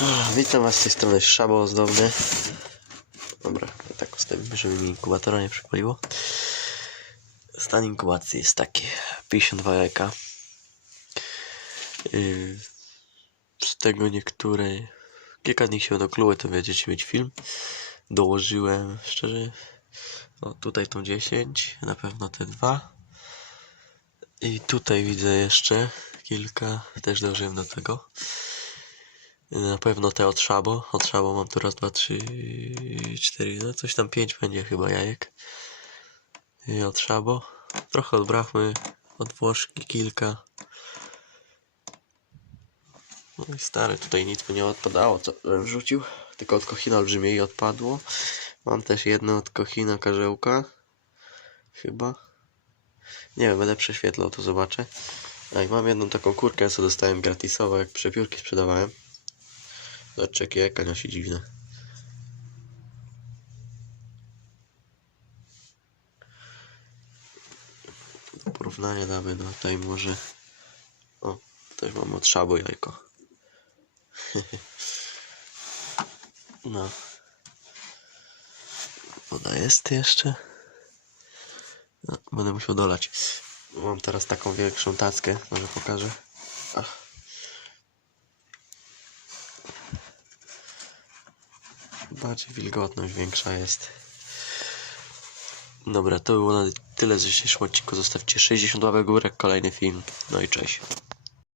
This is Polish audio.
Ach, Witam Was z tej strony Szabo Ozdobny. Dobra, tak ustawimy, żeby mi inkubatora nie przypaliło. Stan inkubacji jest taki. 52 jajka. Yy, z tego niektóre... Kilka dni się będą kluły, to będziecie mieć film. Dołożyłem, szczerze... O, tutaj tą 10, na pewno te dwa. I tutaj widzę jeszcze kilka, też dołożyłem do tego. Na pewno te od Szabo. Od Szabo mam tu raz, dwa, trzy, cztery, no coś tam pięć będzie chyba jajek. I od Szabo. Trochę od Brachmy, od Włoszki kilka. No i stare, tutaj nic mi nie odpadało, co bym wrzucił. Tylko od Kochina olbrzymiej odpadło. Mam też jedno od Kochina karzełka. Chyba. Nie wiem, będę prześwietlał, to zobaczę. Tak, mam jedną taką kurkę, co dostałem gratisowo, jak przepiórki sprzedawałem. Zobaczcie, jakie jajka nosi dziwne. Do porównania damy no tutaj może... O, też mam od szabo jajko. no. Woda jest jeszcze. No, będę musiał dolać. Mam teraz taką większą tackę, może pokażę. Ach. Bardziej wilgotność większa jest. Dobra, to było na tyle z dzisiejszego odcinku. Zostawcie 60 łapek górek, kolejny film. No i cześć.